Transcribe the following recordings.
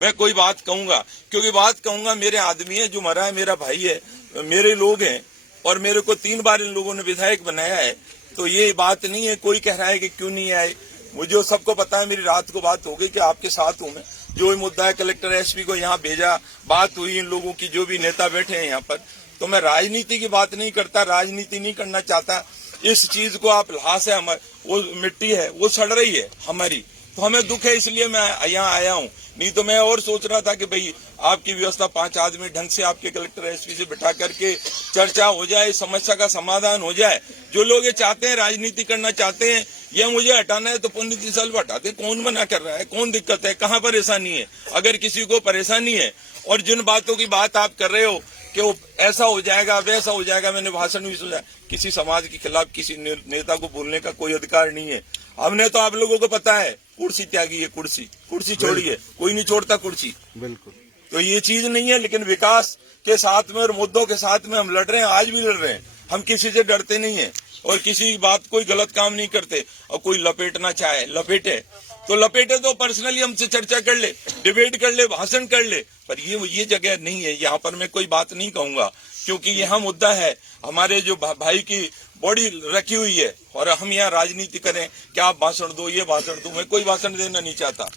मैं कोई बात कहूंगा, क्योंकि बात कहूंगा मेरे आदमी है, जो मरा है मेरा भाई है, मेरे लोग हैं, और मेरे को 3 बार इन लोगों ने विधायक बनाया है। तो ये बात नहीं है कोई कह रहा है कि क्यों नहीं आए। मुझे सबको पता है, मेरी रात को बात हो गई कि आपके साथ हूं मैं। जो मुद्दा है कलेक्टर एसपी को यहाँ भेजा, बात हुई इन लोगों की, जो भी नेता बैठे हैं यहाँ पर। तो मैं राजनीति की बात नहीं करता, राजनीति नहीं करना चाहता। इस चीज को आप ल्हास है, हमारे वो मिट्टी है वो सड़ रही है हमारी, तो हमें दुख है, इसलिए मैं यहाँ आया हूँ। नहीं तो मैं और सोच रहा था कि भाई आपकी व्यवस्था 5 आदमी ढंग से आपके कलेक्टर एसपी से बिठा करके चर्चा हो जाए, समस्या का समाधान हो जाए। जो लोग ये चाहते हैं, राजनीति करना चाहते हैं, या मुझे हटाना है तो पुनीत साल हटाते, कौन मना कर रहा है, कौन दिक्कत है, कहाँ परेशानी है? अगर किसी को परेशानी है और जिन बातों की बात आप कर रहे हो कि वो ऐसा हो जाएगा वैसा हो जाएगा, मैंने भाषण भी सुना, किसी समाज के खिलाफ किसी नेता को बोलने का कोई अधिकार नहीं है। हमने तो आप लोगों को पता है कुर्सी त्यागी है, कुर्सी छोड़ी है, कोई नहीं छोड़ता कुर्सी, बिल्कुल। तो ये चीज नहीं है, लेकिन विकास के साथ में और मुद्दों के साथ में हम लड़ रहे हैं, आज भी लड़ रहे हैं। हम किसी से डरते नहीं है और किसी बात कोई गलत काम नहीं करते। और कोई लपेटना चाहे लपेटे तो लपेटे, तो पर्सनली हमसे चर्चा कर ले, डिबेट कर ले, भाषण कर ले, पर ये जगह नहीं है। यहाँ पर मैं कोई बात नहीं कहूंगा, क्योंकि यहाँ मुद्दा है हमारे जो भाई की बॉडी रखी हुई है, और हम यहाँ राजनीति करें कि आप भाषण दो, ये भाषण दो। मैं कोई भाषण देना नहीं चाहता।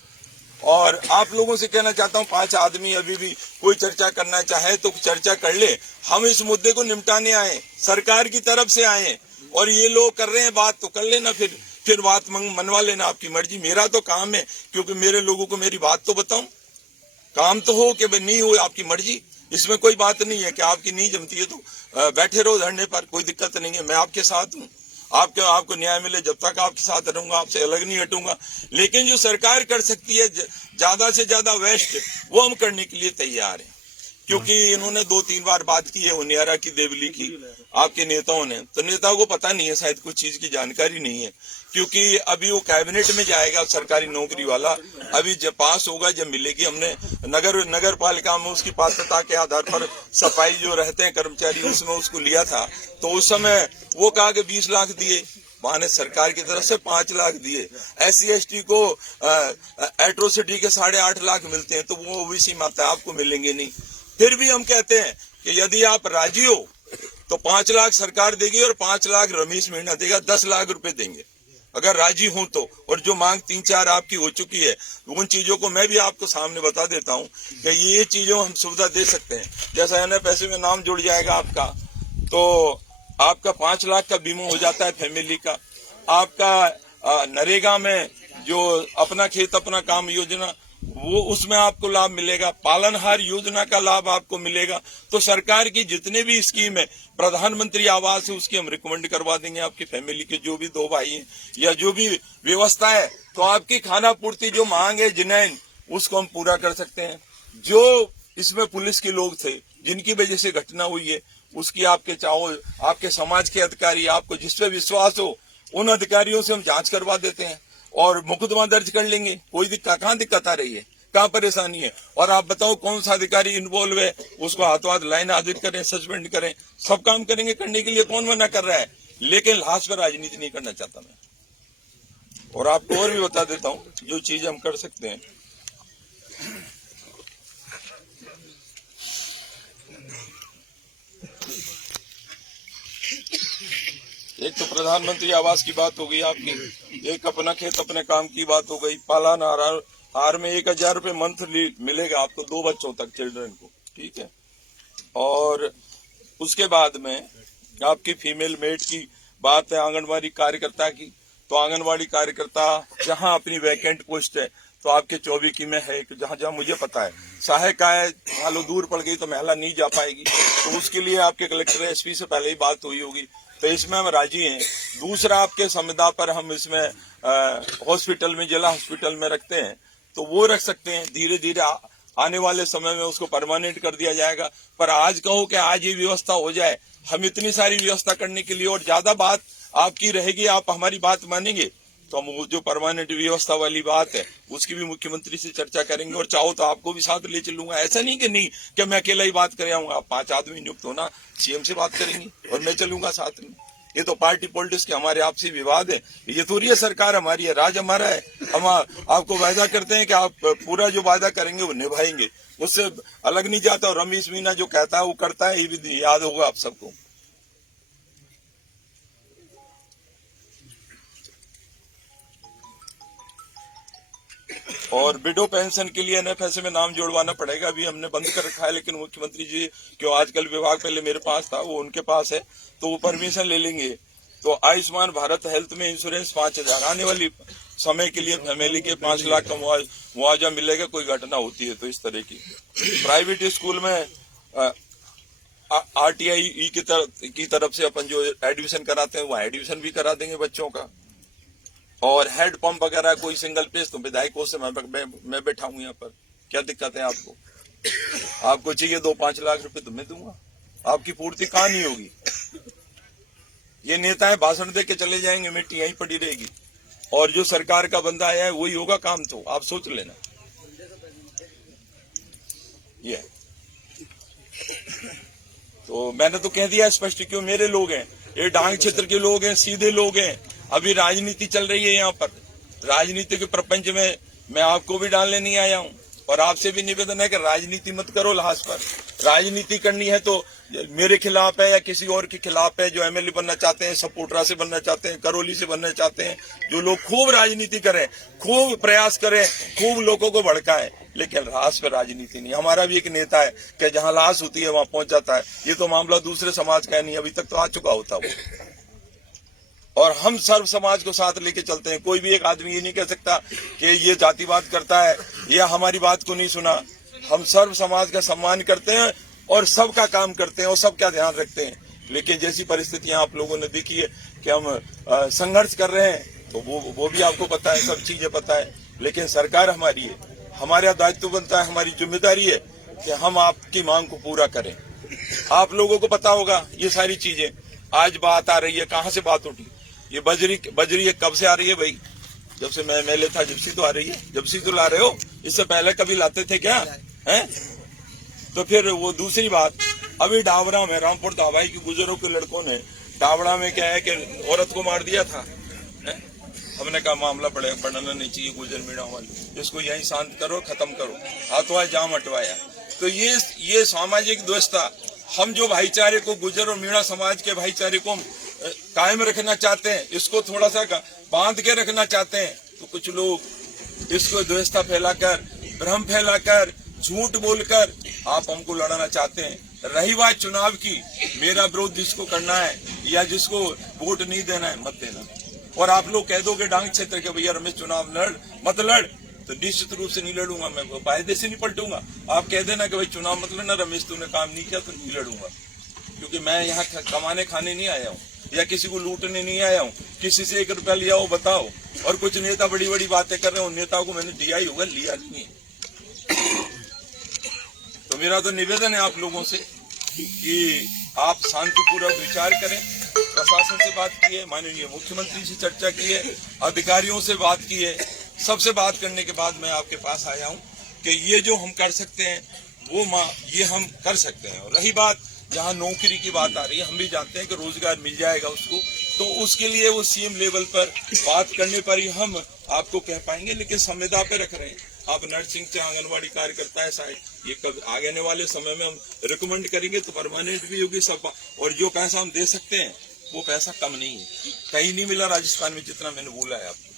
और आप लोगों से कहना चाहता हूँ, 5 आदमी अभी भी कोई चर्चा करना चाहे तो चर्चा कर ले। हम इस मुद्दे को निपटाने आए, सरकार की तरफ से आए, और ये लोग कर रहे हैं बात तो कर लेना, फिर बात मनवा लेना, आपकी मर्जी। मेरा तो काम है, क्योंकि मेरे लोगों को मेरी बात तो बताऊं, काम तो हो कि नहीं हो, आपकी मर्जी। इसमें कोई बात नहीं है कि आपकी नहीं जमती है तो बैठे रहो धरने पर, कोई दिक्कत नहीं है। मैं आपके साथ हूँ, आपको न्याय मिले जब तक आपके साथ रहूंगा, आपसे अलग नहीं हटूंगा। लेकिन जो सरकार कर सकती है ज्यादा से ज्यादा वेस्ट, वो हम करने के लिए तैयार हैं। क्योंकि इन्होंने 2-3 बार बात की है उनियारा की, देवली की, आपके नेताओं ने, तो नेताओं को पता नहीं है, शायद कुछ चीज की जानकारी नहीं है। क्योंकि अभी वो कैबिनेट में जाएगा सरकारी नौकरी वाला, अभी जब पास होगा, जब मिलेगी। हमने नगर पालिका में उसकी पात्रता के आधार पर सफाई जो रहते हैं कर्मचारी, उसमें उसको लिया था। तो उस समय वो कहा कि 20 लाख दिए, वहां ने सरकार की तरफ से 5 लाख दिए। SC/ST को एट्रोसिटी के 8.5 लाख मिलते हैं, तो वो ओबीसी माता आपको मिलेंगे नहीं। फिर भी हम कहते हैं कि यदि आप राजी हो तो 5 लाख सरकार देगी और 5 लाख रमेश मीणा देगा, 10 लाख रुपए देंगे अगर राजी हूं तो। और जो मांग 3-4 आपकी हो चुकी है, उन चीजों को मैं भी आपको सामने बता देता हूं कि ये चीजों हम सुविधा दे सकते हैं। जैसा NFS में नाम जुड़ जाएगा आपका, तो आपका 5 लाख का बीमा हो जाता है फैमिली का। आपका नरेगा में जो अपना खेत अपना काम योजना, वो उसमें आपको लाभ मिलेगा। पालनहार योजना का लाभ आपको मिलेगा। तो सरकार की जितने भी स्कीम है, प्रधानमंत्री आवास है, उसकी हम रिकमेंड करवा देंगे आपकी फैमिली के जो भी 2 भाई हैं, या जो भी व्यवस्था है। तो आपकी खाना पूर्ति जो मांग है जिन्हें, उसको हम पूरा कर सकते हैं। जो इसमें पुलिस के लोग थे जिनकी वजह से घटना हुई है, उसकी आपके चाहो, आपके समाज के अधिकारी, आपको जिस पे विश्वास हो, उन अधिकारियों से हम जांच करवा देते हैं और मुकदमा दर्ज कर लेंगे। कोई कहाँ दिक्कत आ रही है, कहाँ परेशानी है? और आप बताओ कौन सा अधिकारी इन्वॉल्व है, उसको हाथों हाथ लाइन हाजिर करें, सस्पेंड करें, सब काम करेंगे करने के लिए, कौन मना कर रहा है? लेकिन लाश पर राजनीति नहीं करना चाहता मैं। और आपको और भी बता देता हूँ जो चीज हम कर सकते हैं। एक तो प्रधानमंत्री आवास की बात हो गई आपकी, एक अपना खेत अपने काम की बात हो गई। पालन हार में 1000 रुपए मंथली मिलेगा आपको 2 बच्चों तक, चिल्ड्रन को, ठीक है। और उसके बाद में आपकी फीमेल मेड की बात है, आंगनबाड़ी कार्यकर्ता की। तो आंगनबाड़ी कार्यकर्ता जहां अपनी वैकेंट पोस्ट है, तो आपके 24 की में है, जहां जहां मुझे पता है। सहायक है, मान लो दूर पड़ गई तो महिला नहीं जा पाएगी, तो उसके लिए आपके कलेक्टर एसपी से पहले ही बात हुई होगी, तो इसमें हम राजी हैं। दूसरा, आपके संविदा पर हम इसमें हॉस्पिटल में, जिला हॉस्पिटल में रखते हैं, तो वो रख सकते हैं। धीरे धीरे आने वाले समय में उसको परमानेंट कर दिया जाएगा। पर आज कहो कि आज ये व्यवस्था हो जाए, हम इतनी सारी व्यवस्था करने के लिए, और ज्यादा बात आपकी रहेगी, आप हमारी बात मानेंगे, तो हम वो जो परमानेंट व्यवस्था वाली बात है उसकी भी मुख्यमंत्री से चर्चा करेंगे। और चाहो तो आपको भी साथ ले चलूंगा। ऐसा नहीं कि मैं अकेला ही बात कर आऊंगा। आप 5 आदमी नियुक्त होना, CM से बात करेंगे और मैं चलूंगा साथ में। ये तो पार्टी पॉलिटिक्स के हमारे आपसी विवाद है। ये थोड़ी है सरकार हमारी है, राज हमारा है। हम आपको वायदा करते हैं कि आप पूरा जो वायदा करेंगे वो निभाएंगे, उससे अलग नहीं जाता। और रमेश मीना जो कहता है वो करता है, ये भी याद होगा आप सबको। और विडो पेंशन के लिए NFSA में नाम जोड़वाना पड़ेगा। अभी हमने बंद कर रखा है, लेकिन मुख्यमंत्री जी क्यों आजकल विभाग पहले मेरे पास था, वो उनके पास है, तो वो परमिशन ले लेंगे। तो आयुष्मान भारत हेल्थ में इंश्योरेंस 5,000 आने वाली समय के लिए फैमिली के 5 लाख का मुआवजा मिलेगा कोई घटना होती है तो। इस तरह की प्राइवेट स्कूल में RTI की तरफ से अपन जो एडमिशन कराते हैं वहाँ एडमिशन भी करा देंगे बच्चों का। और हेड पंप वगैरह कोई सिंगल पेज तो विधायकों से मैं बैठा हूं यहाँ पर, क्या दिक्कत है आपको? आपको चाहिए 2-5 लाख रुपए तो मैं दूंगा, आपकी पूर्ति कहाँ नहीं होगी। ये नेताएं भाषण दे के चले जाएंगे, मिट्टी यहीं पड़ी रहेगी, और जो सरकार का बंदा आया है वही होगा काम। तो आप सोच लेना। ये तो मैंने तो कह दिया स्पष्ट, क्यों मेरे लोग हैं, ये डांग क्षेत्र के लोग हैं, सीधे लोग हैं। अभी राजनीति चल रही है यहाँ पर, राजनीति के प्रपंच में मैं आपको भी डालने नहीं आया हूँ। और आपसे भी निवेदन है कि राजनीति मत करो लाश पर। राजनीति करनी है तो मेरे खिलाफ है या किसी और के खिलाफ है, जो MLA बनना चाहते हैं, सपोटरा से बनना चाहते हैं, करौली से बनना चाहते हैं, जो लोग खूब राजनीति करें, खूब प्रयास करें, खूब लोगों को भड़काएं, लेकिन लाश पर राजनीति नहीं। हमारा भी एक नेता है कि जहां लाश होती है वहां पहुंच जाता है। ये तो मामला दूसरे समाज का नहीं, अभी तक तो आ चुका होता वो। और हम सर्व समाज को साथ लेके चलते हैं। कोई भी एक आदमी ये नहीं कह सकता कि ये जातिवाद करता है या हमारी बात को नहीं सुना। हम सर्व समाज का सम्मान करते हैं और सबका काम करते हैं और सबका ध्यान रखते हैं। लेकिन जैसी परिस्थितियां आप लोगों ने देखी है कि हम संघर्ष कर रहे हैं, तो वो भी आपको पता है, सब चीजें पता है। लेकिन सरकार हमारी है, हमारा दायित्व बनता है, हमारी जिम्मेदारी है कि हम आपकी मांग को पूरा करें। आप लोगों को पता होगा ये सारी चीजें। आज बात आ रही है, कहाँ से बात उठी? ये बजरी ये कब से आ रही है भाई? जब से मैं MLA था जब से तो आ रही है। जब से तो ला रहे हो, इससे पहले कभी लाते थे क्या? हैं? तो फिर वो दूसरी बात, अभी डावड़ा में रामपुर दवाई के गुजरों के लड़कों ने डावड़ा में क्या है कि औरत को मार दिया था। हमने कहा मामला बढ़ाना नहीं चाहिए गुजर मीणा वाले, इसको यहीं शांत करो, खत्म करो। हाथों जाम हटवाया। तो ये सामाजिक व्यवस्था, हम जो भाईचारे को, गुजर और मीणा समाज के भाईचारे को कायम रखना चाहते हैं, इसको थोड़ा सा बांध के रखना चाहते हैं, तो कुछ लोग इसको व्यवस्था फैलाकर, भ्रम फैलाकर, झूठ बोलकर आप हमको लड़ाना चाहते हैं। रही बात चुनाव की, मेरा विरोध जिसको करना है या जिसको वोट नहीं देना है मत देना। और आप लोग कह दोगे डांग क्षेत्र के भैया रमेश चुनाव मत लड़, तो निश्चित रूप से नहीं लड़ूंगा मैं, वायदे से नहीं पलटूंगा। आप कह देना कि भाई चुनाव मत लड़ना, रमेश तूने काम नहीं किया तो नहीं लड़ूंगा, क्योंकि मैं यहाँ कमाने खाने नहीं आया हूँ या किसी को लूटने नहीं आया हूँ। किसी से 1 रुपया लिया हो बताओ। और कुछ नेता बड़ी बड़ी बातें कर रहे हैं, उन नेताओं को मैंने दिया ही होगा, लिया नहीं है। तो मेरा तो निवेदन है आप लोगों से कि आप शांतिपूर्वक विचार करें। प्रशासन से बात की है, माननीय मुख्यमंत्री से चर्चा की है, अधिकारियों से बात की है, सबसे बात करने के बाद मैं आपके पास आया हूँ कि ये जो हम कर सकते हैं वो ये हम कर सकते हैं। और रही बात जहाँ नौकरी की बात आ रही है, हम भी जानते हैं कि रोजगार मिल जाएगा उसको, तो उसके लिए वो CM लेवल पर बात करने पर ही हम आपको कह पाएंगे। लेकिन संविदा पे रख रहे हैं आप, नर्सिंग से आंगनबाड़ी कार्यकर्ता है साहब, ये कब आगे वाले समय में हम रिकमेंड करेंगे तो परमानेंट भी होगी सब। और जो पैसा हम दे सकते हैं वो पैसा कम नहीं है, कहीं नहीं मिला राजस्थान में जितना मैंने बोला है आपको।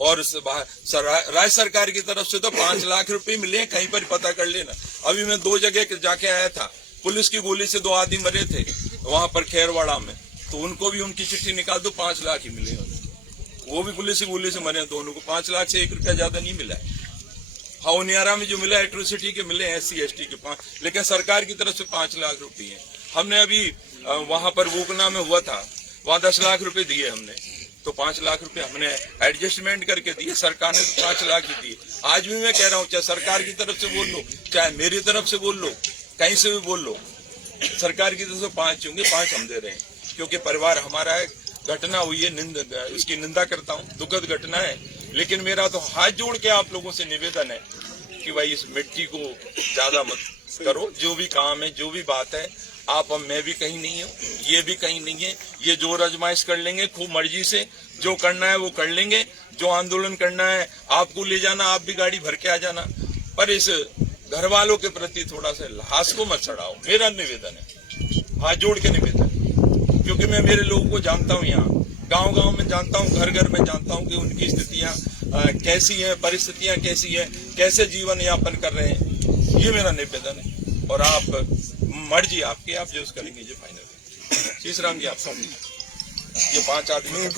और राज्य सरकार की तरफ से तो 5 लाख रुपए मिले, कहीं पर पता कर लेना। अभी मैं 2 जगह जाके आया था, पुलिस की गोली से 2 आदमी मरे थे वहां पर खैरवाड़ा में, तो उनको भी उनकी चिट्ठी निकाल दो, 5 लाख ही मिले। वो भी पुलिस की गोली से मरे, दोनों को 5 लाख से 1 रुपया ज्यादा नहीं मिला है। हाउनियारा में जो मिला एट्रोसिटी के मिले SC ST के 5, लेकिन सरकार की तरफ से 5 लाख रुपए है। हमने अभी वहां पर वोकना में हुआ था, वहां 10 लाख रुपए दिए हमने, तो 5 लाख रुपए हमने एडजस्टमेंट करके दिए, सरकार ने तो 5 लाख ही दिए। आज भी मैं कह रहा हूँ, चाहे सरकार की तरफ से बोल लो, चाहे मेरी तरफ से बोल लो, कहीं से भी बोल लो, सरकार की तरफ से 5 होंगे, 5 हम दे रहे हैं, क्योंकि परिवार हमारा है। घटना हुई है, इसकी निंदा करता हूँ, दुखद घटना है। लेकिन मेरा तो हाथ जोड़ के आप लोगों से निवेदन है कि भाई इस मिट्टी को ज्यादा मत करो, जो भी काम है, जो भी बात है, आप अब मैं भी कहीं नहीं हूँ, ये भी कहीं नहीं है। ये जोर आजमाइश कर लेंगे खूब मर्जी से, जो करना है वो कर लेंगे। जो आंदोलन करना है आपको ले जाना, आप भी गाड़ी भर के आ जाना, पर इस घर वालों के प्रति थोड़ा सा लाश को मत चढ़ाओ, मेरा निवेदन है, हाथ जोड़ के निवेदन। क्योंकि मैं मेरे लोगों को जानता हूँ, यहाँ गांव गांव में जानता हूँ, घर घर में जानता हूँ कि उनकी स्थितियां कैसी हैं, परिस्थितियां कैसी हैं, कैसे जीवन यापन कर रहे हैं। ये मेरा निवेदन है और आप मर्जी आपकी, आप जो करेंगे ये फाइनल। शीशराम जी आप सब ये 5 आदमी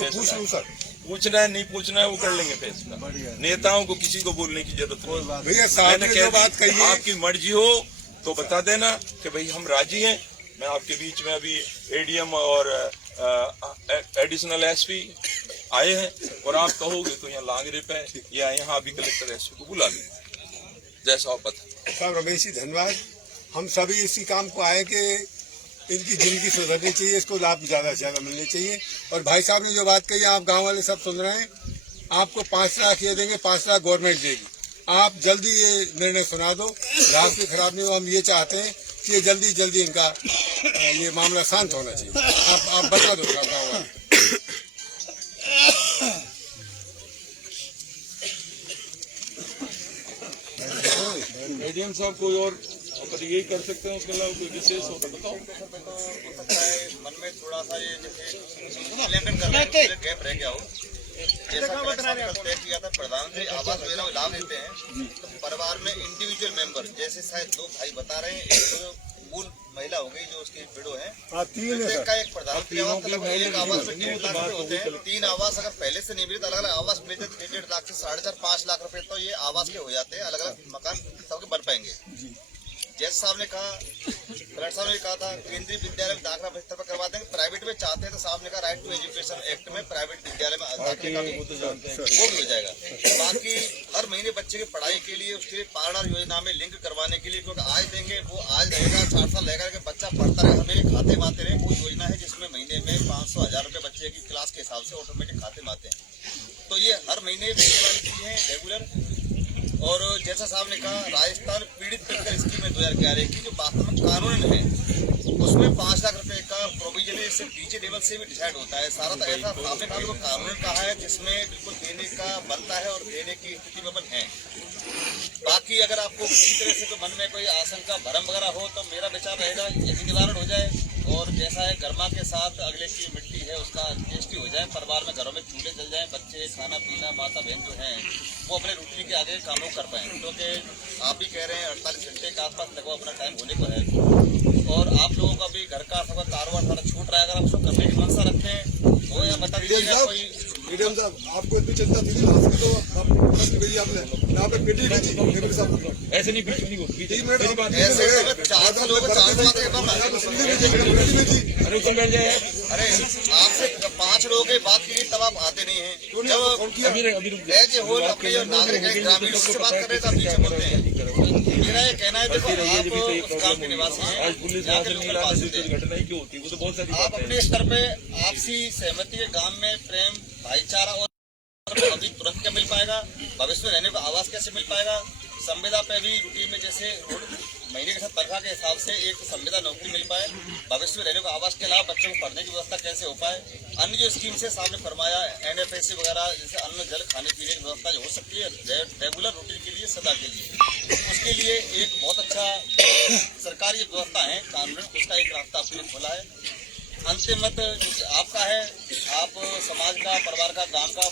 पूछना है नहीं पूछना है वो कर लेंगे फैसला। नेताओं को किसी को बोलने की जरूरत नहीं। भैया मैंने जो बात कही, आपकी मर्जी हो तो बता देना कि भाई हम राजी हैं। मैं आपके बीच में अभी एडीएम और एडिशनल एसपी आए हैं और आप कहोगे तो यहाँ लांगरे पे या यहाँ अभी कलेक्टर एसपी को बुला लें, जैसा आप बता। साहब रमेश जी धन्यवाद। हम सभी इसी काम को आए कि इनकी जिंदगी सुधरनी चाहिए, इसको लाभ ज्यादा से ज्यादा मिलनी चाहिए। और भाई साहब ने जो बात कही आप गांव वाले सब सुन रहे हैं, आपको 5 लाख ये देंगे, 5 लाख गवर्नमेंट देगी। आप जल्दी ये निर्णय सुना दो, रास्ते खराब नहीं हो। हम ये चाहते हैं कि ये जल्दी इनका ये मामला शांत होना चाहिए। आप बता दो साहब गाँव वाले। एडीएम साहब कोई और पर यही कर सकते हैं, उसके अलावा कोई विशेष हो तो बताओ। मन में थोड़ा सा ये जैसे मूल्यांकन करने में गैप रह गया हो, जैसा कल तय किया था प्रधानमंत्री आवास योजना में लाभ लेते हैं तो परिवार में इंडिविजुअल मेंबर, जैसे शायद 2 भाई बता रहे हैं, एक तो मूल महिला हो गई जो उसकी विडो है, का एक प्रधानमंत्री आवास, एक आवास में 1.5 लाख रुपए होते हैं। 3 आवास अगर पहले से नहीं मिले तो अलग अलग आवास मिलते 1.5 लाख से 4.5-5 लाख रुपए, तो ये आवास के हो जाते हैं, अलग अलग मकान सबके बन पाएंगे। जैसे साहब ने कहा, कलेक्टर साहब ने कहा था केंद्रीय विद्यालय में दाखिला स्तर पर करवा देंगे, प्राइवेट में चाहते हैं तो साहब ने कहा राइट टू एजुकेशन एक्ट में प्राइवेट विद्यालय में दाखिले का भी वो भी हो जाएगा। बाकी हर महीने बच्चे की पढ़ाई के लिए उसके पारणा योजना में लिंक करवाने के लिए, क्योंकि आज देंगे वो आज रहेगा, 4 साल रहेगा कि बच्चा पढ़ता रहे, हमें खाते में आते रहे। वो योजना है जिसमें महीने में 500-1000 रुपए बच्चे की क्लास के हिसाब से ऑटोमेटिक खाते में आते हैं। तो ये हर महीने मिलने वाली चीज है रेगुलर। और जैसा साहब ने कहा राजस्थान पीड़ित मिलकर स्कीम है 2011 की, जो वास्तव में कानून है उसमें 5 लाख रुपए का प्रोविजन है, इससे नीचे लेवल से भी डिसाइड होता है सारा। तो ऐसा साहब ने कहा वो कानून कहा है जिसमें बिल्कुल देने का बनता है और देने की स्थिति में अपन है। बाकी अगर आपको किसी तरह से तो मन में कोई आशंका भरम वगैरह हो तो मेरा विचार रहेगा यही निवारण हो जाए, और जैसा है गर्मा के साथ अगले की मिट्टी है उसका टेस्टी हो जाए, परिवार में घरों में चूल्हे जल जाए, बच्चे खाना पीना माता बहन जो हैं वो अपने रूटीन के आगे कामों कर पाए। क्योंकि आप भी कह रहे हैं 48 घंटे के आसपास लगभग अपना टाइम होने को है, और आप लोगों का भी घर का सब कारोबार थोड़ा छूट रहा है। अगर आप उसको करने की मंशा रखते हैं वो या बता दीजिएगा कोई मीडियम साहब आपको इतनी चिंता थी तो आपने यहाँ पे पेटी भेजी ऐसे नहीं बीच नहीं होती ऐसे 4 लोग 4 बातें अरे तुम बैठ जाए। अरे आपसे 5 लोगों की बात की तब आप आते नहीं है, जब एज ए होल अपने जो नागरिक है ग्रामीण से बात कर रहे थे पीछे बोलते हैं। मेरा ये कहना है देखो आप उस गाँव के निवासी हैं, आप अपने स्तर पे आपसी सहमति के गाँव में प्रेम भाईचारा और अभी तुरंत क्या मिल पाएगा, भविष्य में रहने को आवास कैसे मिल पाएगा, संविदा पे भी रूटीन में जैसे महीने के साथ तनख्वाह के हिसाब से एक संविदा नौकरी मिल पाए, भविष्य में रहने को आवास के अलावा बच्चों को पढ़ने की व्यवस्था कैसे हो पाए। अन्य जो स्कीम से सामने फरमाया NFSC वगैरह जैसे अन्न जल खाने पीने की व्यवस्था जो हो सकती है रेगुलर रूटीन के लिए सदा के लिए, उसके लिए एक बहुत अच्छा सरकारी व्यवस्था है कानून, उसका एक रास्ता आपने खोला है। अंतिम मत आपका है, आप समाज का, परिवार का, गांव का।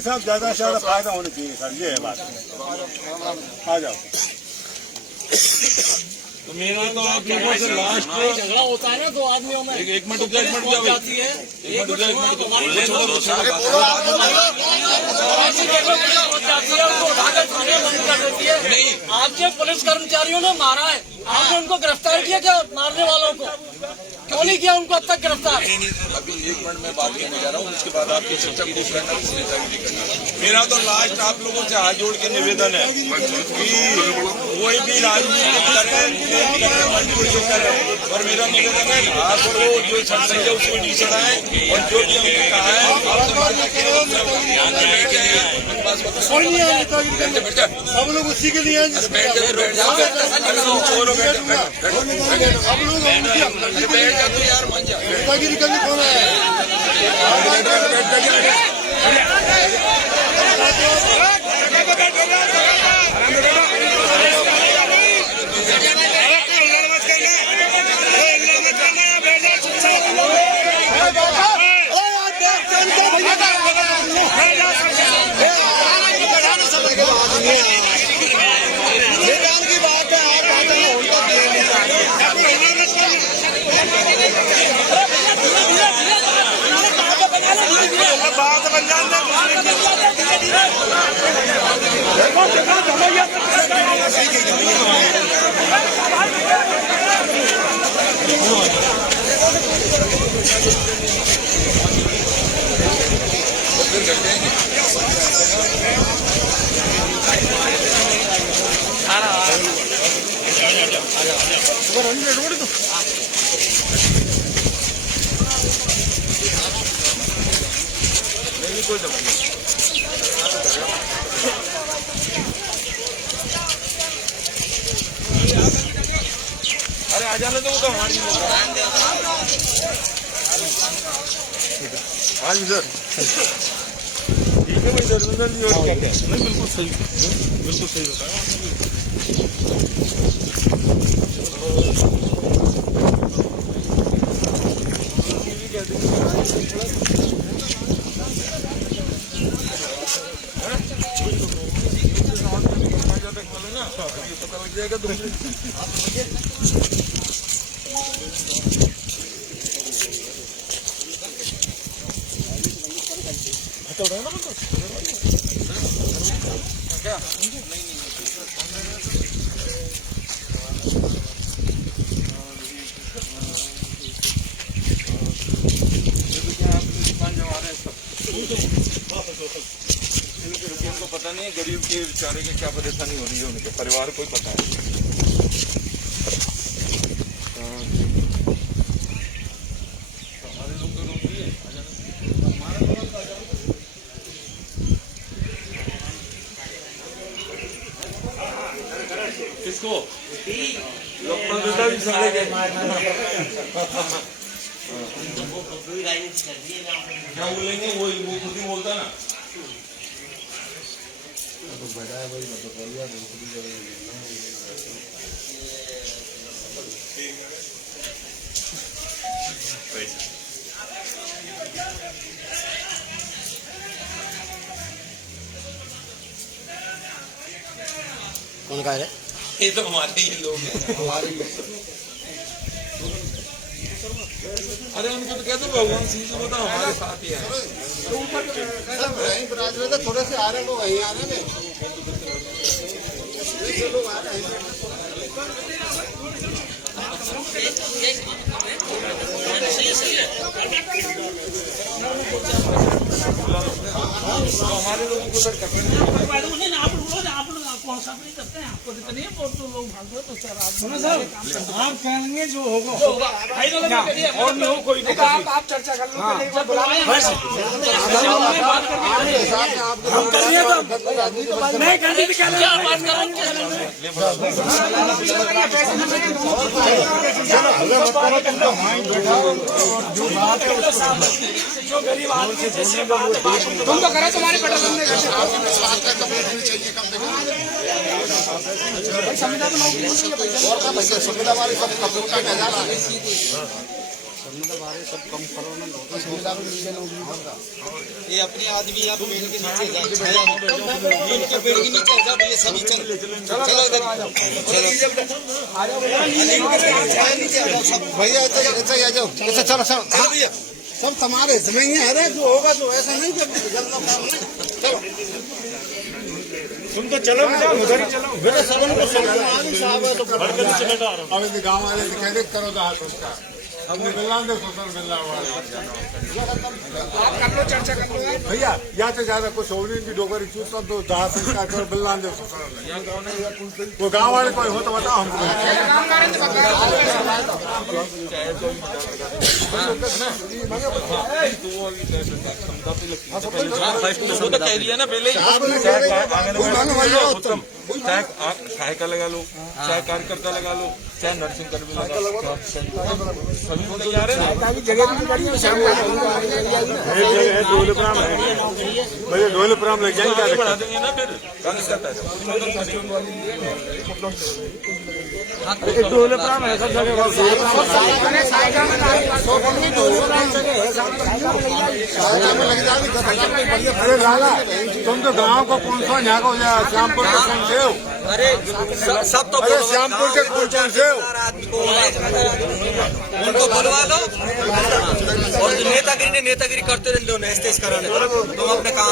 साहब ज्यादा से ज्यादा फायदा होना चाहिए सर, ये है बात। आ जाओ। तो मेरा तो आप लोगों से लास्ट झगड़ा होता है ना 2 आदमियों में, एक मिनट जाती है, आपके पुलिस कर्मचारियों ने मारा है, आपने उनको गिरफ्तार किया क्या? मारने वालों को क्यों नहीं किया उनको अब तक गिरफ्तार? अभी 1 मिनट में बात करने जा रहा हूँ, उसके बाद आपकी चर्चा पूछ करना, मेरा तो लास्ट आप लोगों से हाथ जोड़ के निवेदन है कि कोई भी राजनीतिक करें मजबूर से करें, और मेरा निवेदन है आपको जो संसद है उसको नहीं चढ़ाएं, और जो भी हमने कहा है सब लोग उसी के लिए नेतागिरी करने कौन है? अरे आ जाने दो तो हमारी आज सर ठीक है भाई धर्मेंद्र जी और क्या नहीं बिल्कुल सही बताया पता लग जाएगा तुम क्या उनको पता नहीं है गरीब के बेचारे के क्या परेशानी हो रही है, उनके परिवार को ही पता है। हमारे लोग तो रोक दिए किसको भी चले गए क्या बोलेंगे वो खुद ही बोलता ना कौन कह रहे? ये तो हमारे ही लोग हैं। अरे उनको तो कहते भगवान सिंह से बता हमारे साथ ही है। थोड़े से आ रहे लोग वहीं आ रहे हैं। हमारे लोगों को आप कहेंगे जो होगा और नहीं हो कोई आप चर्चा कर लो नहीं करने की क्या बात जो गरीब आदमी तुम तो करो तुम्हारे पटल ये अपनी आदमी आप पेड़ के नीचे इनके पेड़ के नीचे ये सभी चलो इधर भैया आ जाओ चलो भैया सब तुम्हारे जमीन है रे, जो होगा तो ऐसा नहीं जब चलो तुम तो चलो उधर ही चलो बेटा सबन को साहब है तो गाँव वाले करो तो हाथ उसका मिलना दे सोशल मिलना भैया या तो ज्यादा कुछ हो नहीं डोगरी चूस सब तो दाह संस्कार करो मिलना दे सोशल वो गाँव वाले कोई हो तो बताओ हमको कह दिया ना पहले चाहे का लगा लो, चाहे कार्यकर्ता लगा लो, चाहे नर्सिंग कर्मी लगा लो, सभी को तैयार है ना। ढोलपुराम लग जाएंगे बढ़ा देंगे ना फिर ढोलपुराम है सब जगह अरे लाला तुम तो गाँव को कौन सा यहाँ को श्यामपुर के कौन से हो? अरे सब तो अरे श्यामपुर के कौन से हो? उनको बुलवा लो और नेतागिरी करते रहते हो ऐसे कराने तुम अपने काम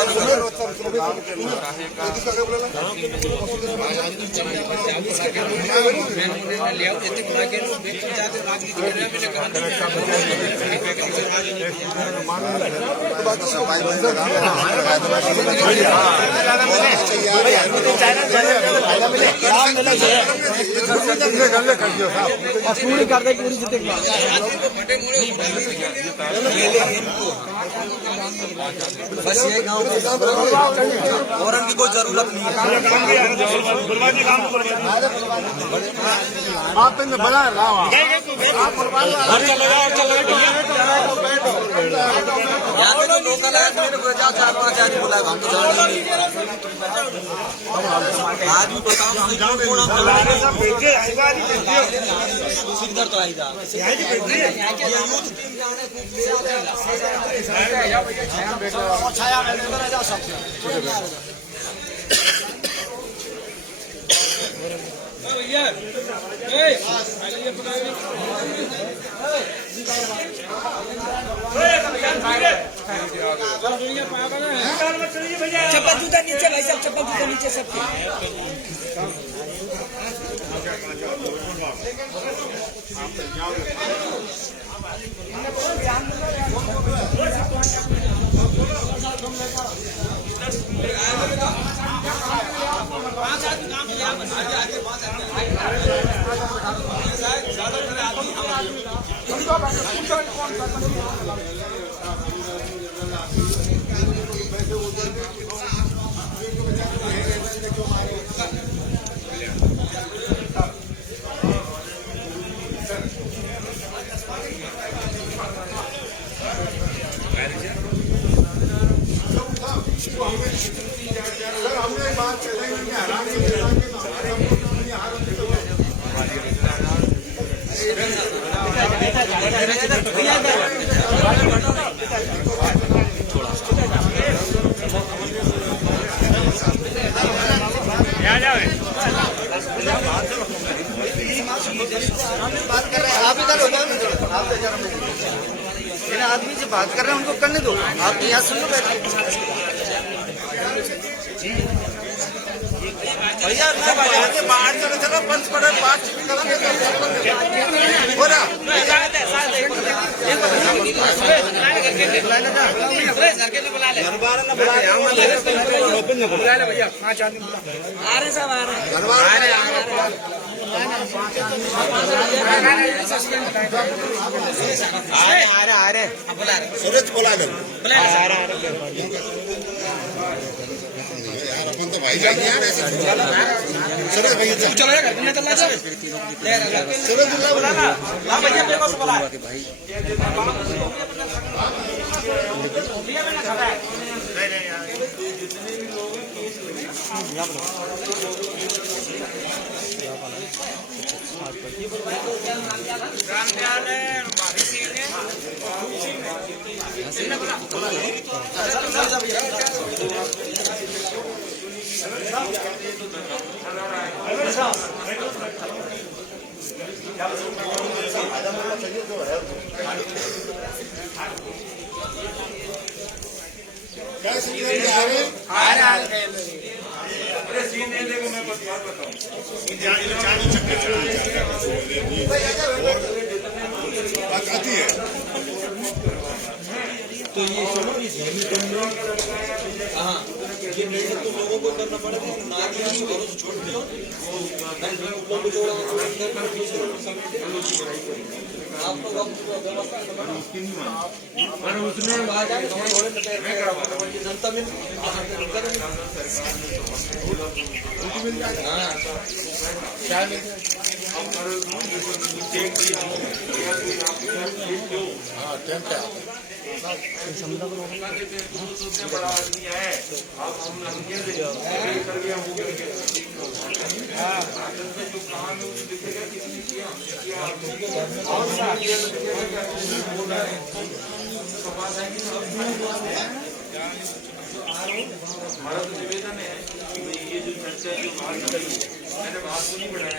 पूरी कर दे पूरी जितने बस ये गाँव और उनकी कोई जरूरत नहीं है। आप इन्हें बड़ा लाओ लोकल है मेरे को 4-5 आदमी बुलाएगा हम तो जानते नहीं आदमी को काम इधर तो आएगा चप्पल जूता नीचे भाई साहब, चप्पल जूता नीचे सबके। हमने बात आप इधर हो जाओ आदमी से बात कर रहे हैं उनको करने दो आप यहाँ सुन लो बैठ भैया बाहर चलो चलो पंच पड़े बात हो रहा भैया 5 आदमी आ रहे सब आ रहे सूरज बोला अपन तो भाई जान यार ऐसे सूरज भैया चलो यार मैं चलना चाहिए सूरज बोला हां भैया मेरे को बुला भाई अति तो ये सुनो हाँ ये मेरे तो लोगों को करना पड़ेगा नागरिक भरोसा छोड़ दो आप लोग पर उसने जनता मिल क्या मिल हाँ टेंट है बड़ा आदमी है आप हम लंके से करके हम जो काम है उसे दिखेगा किसने किया हमारा तो निवेदन है कि ये जो चर्चा जो बात करी मैंने बात को नहीं बढ़ाया